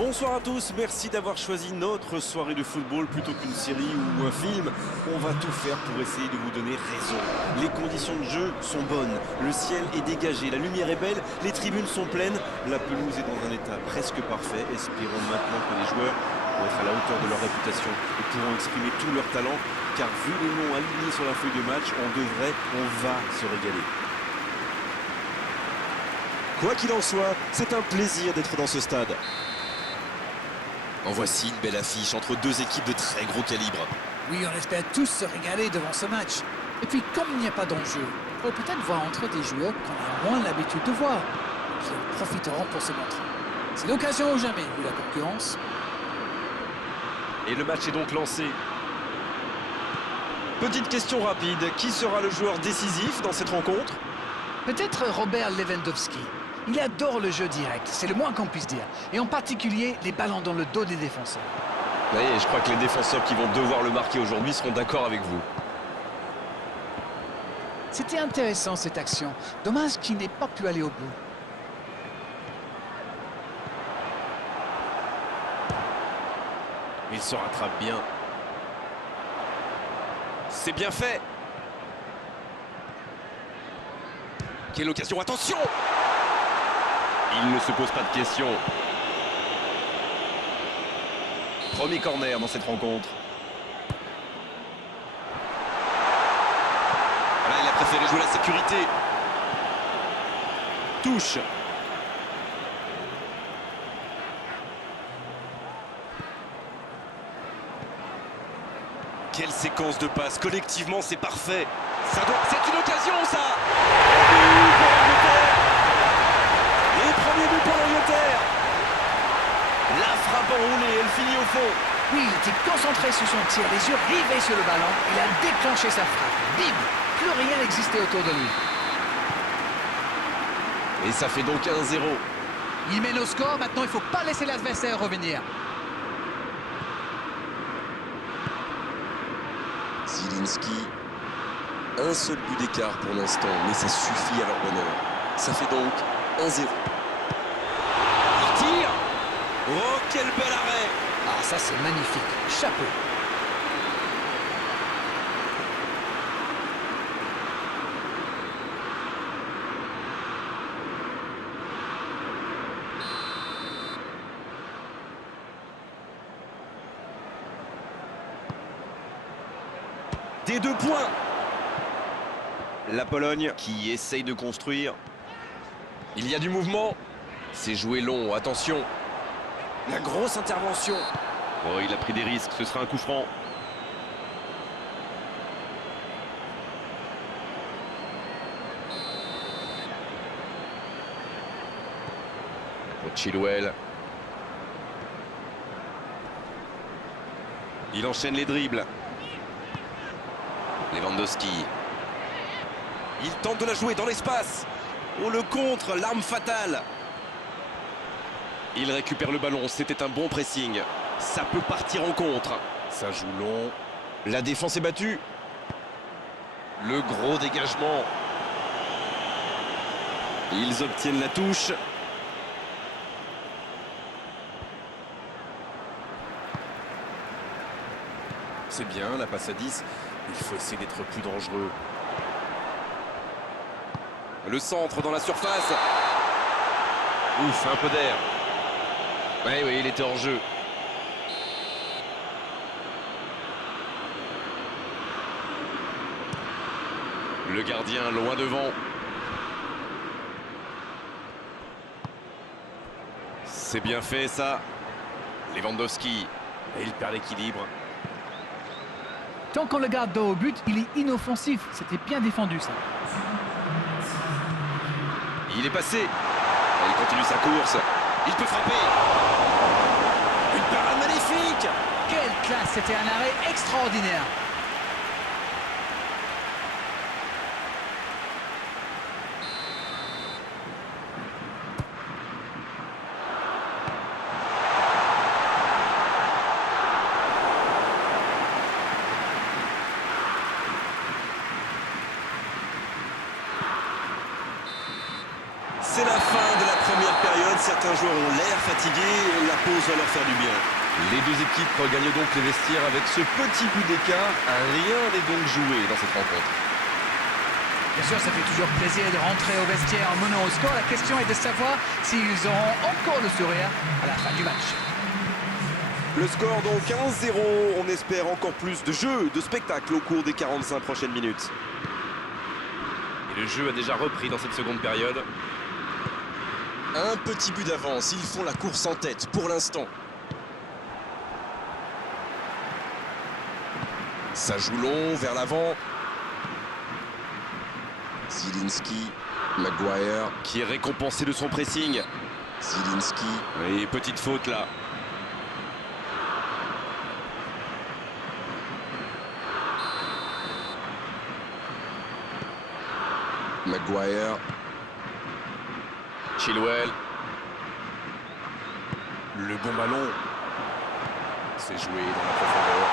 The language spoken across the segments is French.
Bonsoir à tous, merci d'avoir choisi notre soirée de football plutôt qu'une série ou un film. On va tout faire pour essayer de vous donner raison. Les conditions de jeu sont bonnes, le ciel est dégagé, la lumière est belle, les tribunes sont pleines, la pelouse est dans un état presque parfait. Espérons maintenant que les joueurs vont être à la hauteur de leur réputation et pourront exprimer tout leur talent, car vu les noms alignés sur la feuille de match, on va se régaler. Quoi qu'il en soit, c'est un plaisir d'être dans ce stade. En voici une belle affiche entre deux équipes de très gros calibre. Oui, on espère tous se régaler devant ce match. Et puis, comme il n'y a pas d'enjeu, on pourrait peut-être voir entrer des joueurs qu'on a moins l'habitude de voir, qui en profiteront pour se montrer. C'est l'occasion ou jamais, vu la concurrence. Et le match est donc lancé. Petite question rapide, qui sera le joueur décisif dans cette rencontre? Peut-être Robert Lewandowski. Il adore le jeu direct, c'est le moins qu'on puisse dire. Et en particulier, les ballons dans le dos des défenseurs. Oui, je crois que les défenseurs qui vont devoir le marquer aujourd'hui seront d'accord avec vous. C'était intéressant cette action. Dommage qu'il n'ait pas pu aller au bout. Il se rattrape bien. C'est bien fait. Quelle occasion, attention! Il ne se pose pas de questions. Premier corner dans cette rencontre. Là, il a préféré jouer la sécurité. Touche. Quelle séquence de passes. Collectivement, c'est parfait. C'est une occasion, ça! Les premiers buts pour l'Angleterre. La frappe enroulée, elle finit au fond. Oui, il était concentré sur son tir, les yeux rivés sur le ballon. Il a déclenché sa frappe. Bim! Plus rien n'existait autour de lui. Et ça fait donc 1-0. Il mène au score, maintenant il ne faut pas laisser l'adversaire revenir. Zielinski, un seul but d'écart pour l'instant, mais ça suffit à leur bonheur. Ça fait donc 1-0. Il tire. Oh, quel bel arrêt! Ah, ça c'est magnifique. Chapeau. Des 2 points. La Pologne qui essaye de construire. Il y a du mouvement. C'est joué long, attention. La grosse intervention. Oh, il a pris des risques, ce sera un coup franc. Pour Chilwell. Il enchaîne les dribbles. Lewandowski. Il tente de la jouer dans l'espace. Oh, le contre, l'arme fatale. Il récupère le ballon, c'était un bon pressing. Ça peut partir en contre. Ça joue long. La défense est battue. Le gros dégagement. Ils obtiennent la touche. C'est bien, la passe à 10. Il faut essayer d'être plus dangereux. Le centre dans la surface. Ouf, un peu d'air. Oui, il était hors jeu. Le gardien loin devant. C'est bien fait, ça. Lewandowski. Et il perd l'équilibre. Tant qu'on le garde dos au but, il est inoffensif. C'était bien défendu, ça. Il est passé. Il continue sa course. Il peut frapper. Une parade magnifique. Quelle classe! C'était un arrêt extraordinaire. C'est la fin de la première période. certains joueurs ont l'air fatigués, la pause va leur faire du bien. Les deux équipes regagnent donc les vestiaires avec ce petit but d'écart. Rien n'est donc joué dans cette rencontre. Bien sûr, ça fait toujours plaisir de rentrer au vestiaire en menant au score. La question est de savoir s'ils auront encore le sourire à la fin du match. Le score donc 1-0, on espère encore plus de jeu, de spectacle au cours des 45 prochaines minutes. Et le jeu a déjà repris dans cette seconde période. Un petit but d'avance, ils font la course en tête pour l'instant. Ça joue long vers l'avant. Zielinski, Maguire, Qui est récompensé de son pressing. Zielinski, Et petite faute là. Maguire, Chilwell. Le bon ballon. C'est joué dans la profondeur.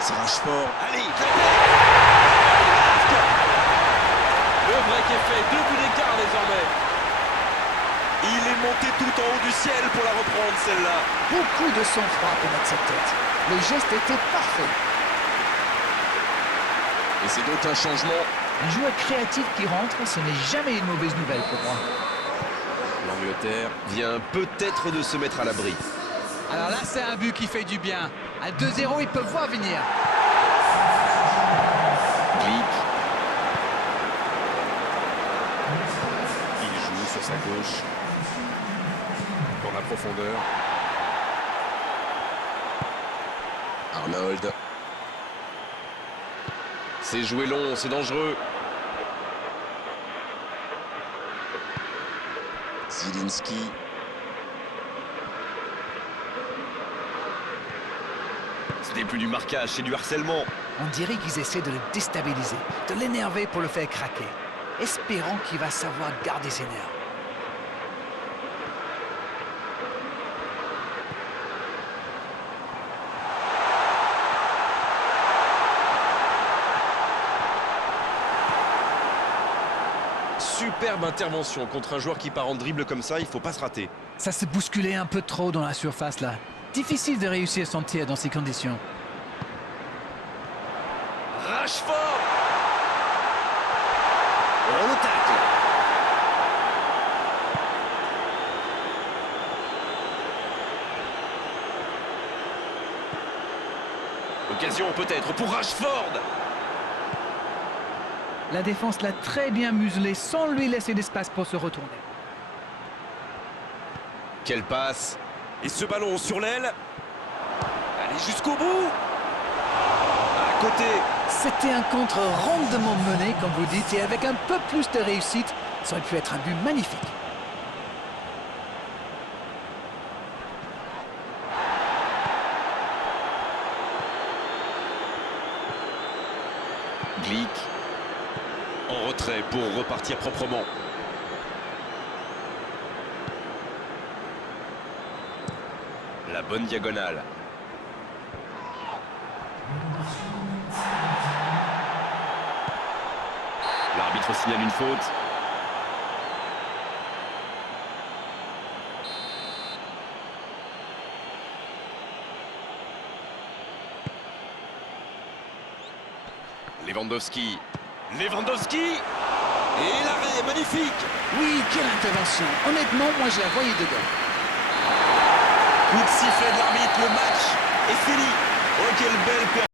c'est Rashford. Allez, Le break est fait. 2 buts d'écart désormais. il est monté tout en haut du ciel pour la reprendre celle-là. Beaucoup de sang-froid pour mettre cette tête. Le geste était parfait. Et c'est donc un changement. Un joueur créatif qui rentre, ce n'est jamais une mauvaise nouvelle pour moi. L'Angleterre vient peut-être de se mettre à l'abri. Alors là, c'est un but qui fait du bien. À 2-0, ils peuvent voir venir. Glick. Il joue sur sa gauche. Dans la profondeur. Arnold, C'est joué long, c'est dangereux. Zielinski, Ce n'est plus du marquage, c'est du harcèlement. On dirait qu'ils essaient de le déstabiliser, de l'énerver pour le faire craquer. Espérons qu'il va savoir garder ses nerfs. Superbe intervention contre un joueur qui part en dribble comme ça, il faut pas se rater. Ça se bousculait un peu trop dans la surface là. Difficile de réussir son tir dans ces conditions. Rashford. On le tacle. Occasion peut-être pour Rashford. La défense l'a très bien muselé sans lui laisser d'espace pour se retourner. Quelle passe. Et ce ballon sur l'aile. Allez jusqu'au bout. À côté. C'était un contre rondement mené, comme vous dites, et avec un peu plus de réussite, ça aurait pu être un but magnifique. Glick. En retrait pour repartir proprement. La bonne diagonale. L'arbitre signale une faute. Lewandowski. Lewandowski. Et l'arrêt, magnifique. Oui, quelle intervention. Honnêtement, moi je la voyais dedans. Coup de sifflet de l'arbitre, le match est fini.